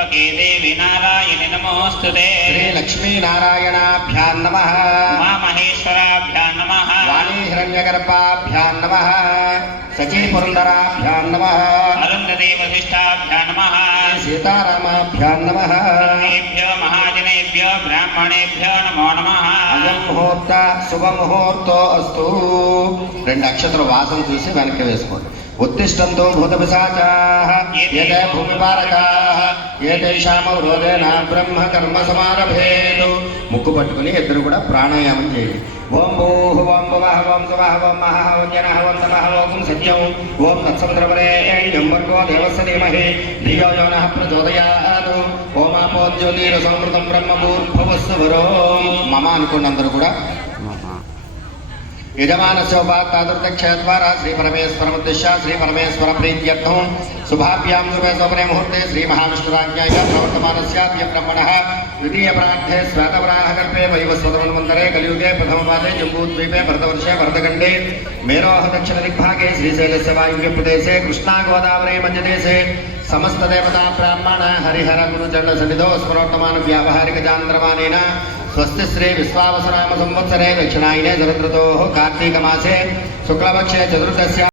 त्र्यंबके देवी नारायणि नमोऽस्तुते श्रीलक्ष्मीनारायणाभ्यां नमः उमामहेश्वराभ्यां नमः वाणी हिरण्यगर्भाभ्यां नमः सचीपुरन्दराभ्यां नमः अरुन्धती वसिष्ठाभ्यां नमः सीतारामाभ्यां नमः सर्वेभ्यो महाजनेभ्यो ब्राह्मणेभ्यो नमो नमः अयं मुहूर्त शुभमुहूर्तो अस्तु రెండు అక్షతల వాసన చూసి వెనక్కి వేసుకోండి उत्तिष्ठन्तो भूतपिशाचाः एते भूमिपालकाः एतेषामवरोधेन ब्रह्म कर्म समारभेत् ముక్కు పట్టుకుని ఇద్దరు కూడా ప్రాణాయామం చేయండి ఓం భూః ఓం భువః ఓం సువః ఓం మహః ఓం జనః ఓం తపః ఓం సత్యం ఓం తత్సంద్రవరేణ్యం భర్గో దేవस्य धीमहि धियो यो नः ప్రచోదయాత్ ఓం ఆపో జ్యోతిరసమృతం బ్రహ్మభూర్భువస్సువరో మమ అనుకోండి అందరూ కూడా यजमानस्य उपात्तादुर्दक्षद्वारा श्रीपरमेश्वरमुद्दिश्य श्रीपरमेश्वरप्रीत्यर्थं शुभाभ्यां शुभे स्वप्ने मुहूर्ते श्रीमहाविष्णुराज्ञाय प्रवर्तमानस्याद्य ब्रह्मणः द्वितीयप्रार्थे श्वेतवराहकल्पे वैवस्वतमन्वन्तरे कलियुगे प्रथमपादे जम्बूद्वीपे भरतवर्षे भरतखण्डे मेरोः दक्षिणदिग्भागे श्रीशैलस्य वायुव्यप्रदेशे कृष्णागोदावरी मध्यदेशे समस्त देवता ब्राह्मण हरिहर गुरुचरणसन्निधौ स्मरोत्तमान व्यावहारिकचान्द्रमानेन स्वस्ति श्री विश्वावसुनाम संवत्सरे दक्षिणायने शरदृतोः कार्तीकमासे शुक्लपक्षे चतुर्दश्या